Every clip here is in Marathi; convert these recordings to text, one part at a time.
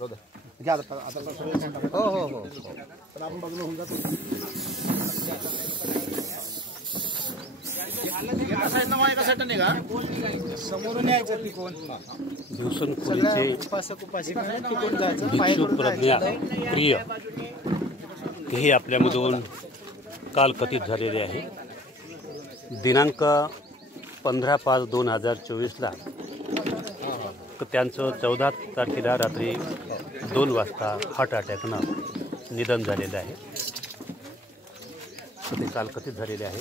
घ्या आता हो हो हो पण आपण बघणं होऊन जातो. समोरून यायचं तिकोण दिवसनखोरीचे भिक्षू प्रज्ञा प्रिय हे आपल्यामधून काल कथित झालेले आहे. दिनांक 15/5/2024ला त्यांचं 14 तारखेला रात्री 2 वाजता हार्ट अटॅकनं निधन झालेलं आहे. ते काल कथित झालेले आहे.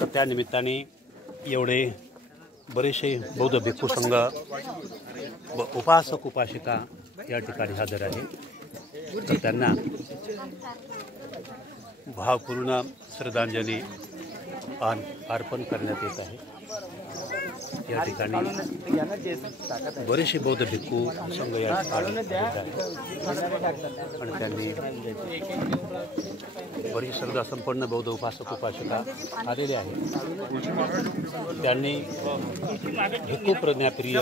तर त्या निमित्ताने एवढे बरेचसे बौद्ध भिक्खू संघ व उपासक उपासिका या ठिकाणी हजर आहे. तर त्यांना भावपूर्ण श्रद्धांजली अर्पण करण्यात येत आहे. या ठिकाणी बरेचसे बौद्ध भिक्खू संघ या ठिकाणी आणि त्यांनी बरीच श्रद्धा संपन्न बौद्ध उपासक उपासिका आलेले आहेत. त्यांनी भिक्खू प्रज्ञाप्रिय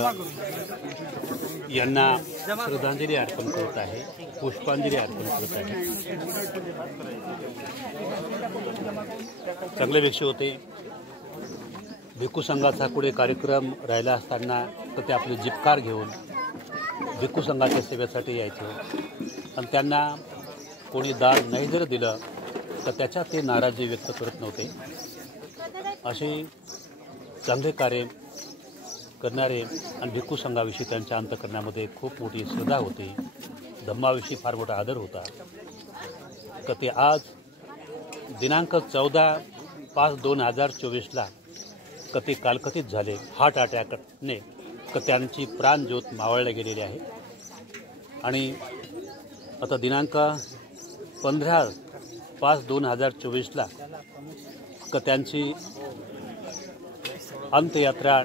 यांना श्रद्धांजली अर्पण करत आहे, पुष्पांजली अर्पण करत आहे. चांगले भिक्षू होते. भिक्खू संघाचा पुढे कार्यक्रम राहिला असताना तर ते आपले जिपकार घेऊन भिक्खू संघाच्या सेवेसाठी यायचे आणि त्यांना कोणी दान नाही जर दिलं तर त्याच्यात ते नाराजी व्यक्त करत नव्हते. असे चांगले कार्य करणारे आणि भिक्खू संघाविषयी त्यांच्या अंतःकरणामध्ये खूप मोठी श्रद्धा होती. धम्माविषयी फार मोठा आदर होता. तर ते आज दिनांक 14/5/2024ला ते कालकथित झाले. हार्ट अटॅकने त्यांची प्राणज्योत मावळल्या गेलेली आहे. आणि आता दिनांक 15/5/2024ला त्यांची अंत्ययात्रा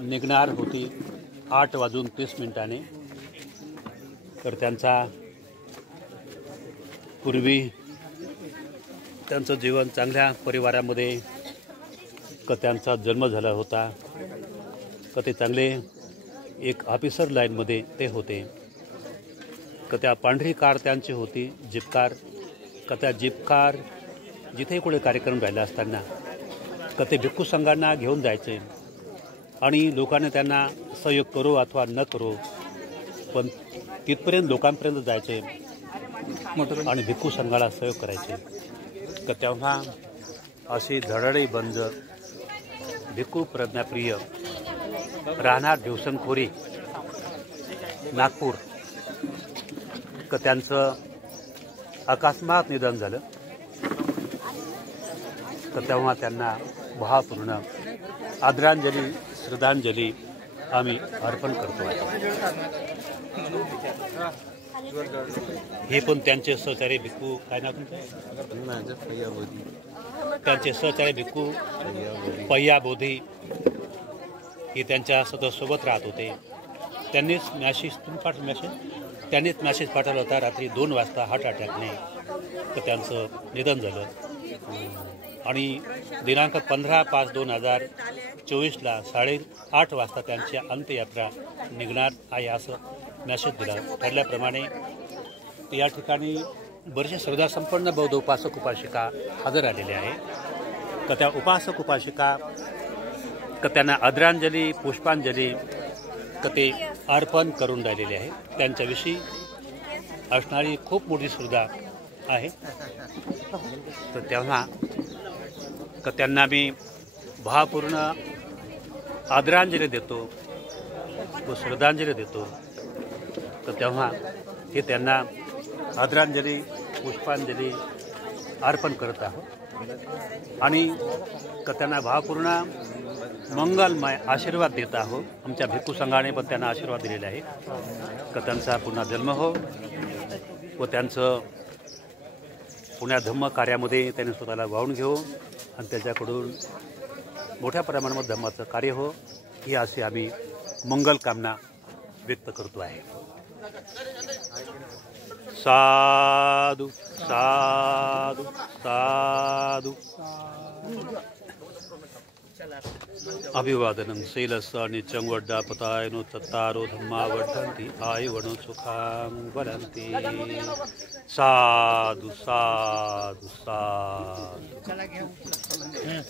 निघणार होती 8:30 तर त्यांचा पूर्वी त्यांचं जीवन चांगल्या परिवारामध्ये त्यांचा जन्म झाला होता. ते चांगले एक ऑफिसर लाईनमध्ये ते होते. त्या पांढरी कार त्यांची होती जिपकार. त्या जिपकार जिथे कुठे कार्यक्रम राहिला असताना ते भिक्खू संघांना घेऊन जायचे आणि लोकांनी त्यांना सहयोग करो अथवा न करो पण तिथपर्यंत लोकांपर्यंत जायचे आणि भिक्खू संघाला सहयोग करायचे. तेव्हा अशी धडाडी बंद भिक्खू प्रज्ञाप्रिय राहणार दिवसनखोरी नागपूर त्यांचं अकस्मात निधन झालं. तेव्हा त्यांना भावपूर्ण आदरांजली श्रद्धांजली आम्ही अर्पण करतो आहे. हे पण त्यांचे सहचारी भिक्खू काय नाव तुमचं? त्यांचे सहचारी भिक्खू पय्या बोधी हे त्यांच्या सोबत राहत होते. त्यांनीच मॅसेज पाठवला होता रात्री 2 वाजता हार्ट अटॅकने त्यांचं निधन झालं. आणि दिनांक 15/5/2024ला 8:30 वाजता त्यांची अंत्ययात्रा निघणार आहे असं मॅसेज दिला. ठरल्याप्रमाणे या ठिकाणी बरेचसे श्रद्धासंपन्न बौद्ध उपासक उपासिका हजर आलेले आहे. त्या उपासक उपासिका त्यांना आदरांजली पुष्पांजली ते अर्पण करून राहिलेले आहे. त्यांच्याविषयी असणारी खूप मोठी श्रद्धा आहे. तर तेव्हा त्यांना मी भावपूर्ण आदरांजली देतो व श्रद्धांजली देतो. तर तेव्हा हे त्यांना आदरांजली पुष्पांजली अर्पण करत आहोत आणि त्यांना भावपूर्ण मंगलमय आशीर्वाद देत आहोत. आमच्या भिक्खू संघाने पण त्यांना आशीर्वाद दिलेला आहे का त्यांचा पुन्हा जन्म हो व त्यांचं पुण्या धम्म कार्यामध्ये त्यांनी स्वतःला वाहून घेऊ आणि त्याच्याकडून मोठ्या प्रमाणामध्ये धम्माचं कार्य हो ही अशी आम्ही मंगल कामना व्यक्त करतो आहे. साधू साधू साधू. अभिवादनं शैलस्य नित्यं वर्धापतायनो तत्तारो धम्मा वर्धन्ति आयुवनो सुखां वदन्ति साधु साधु साधु